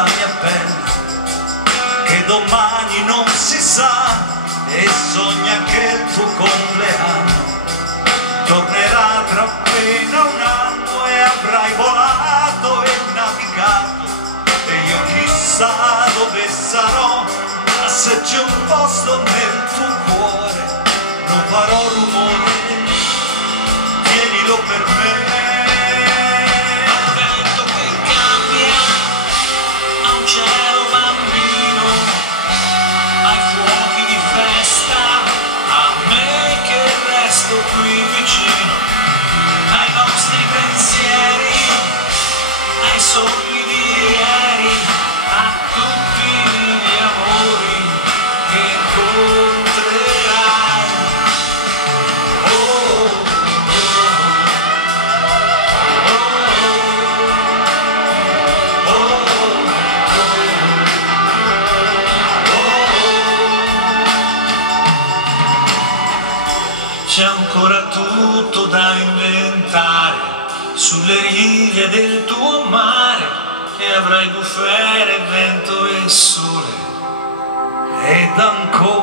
la mia pelle, che domani non si sa, e sogna che il tuo compleanno tornerà tra appena un anno e avrai volato e navigato, e io chissà dove sarò, ma se c'è un posto nel tuo cuore non farò rumore, tienilo per me. Qui vicino ai nostri pensieri, ai sogni di ieri, a tutti gli amori che incontrerai. Oh, oh, oh, oh. C'è ancora tutto da inventare sulle righe del tuo mare, e avrai bufere, vento e sole. Ed ancora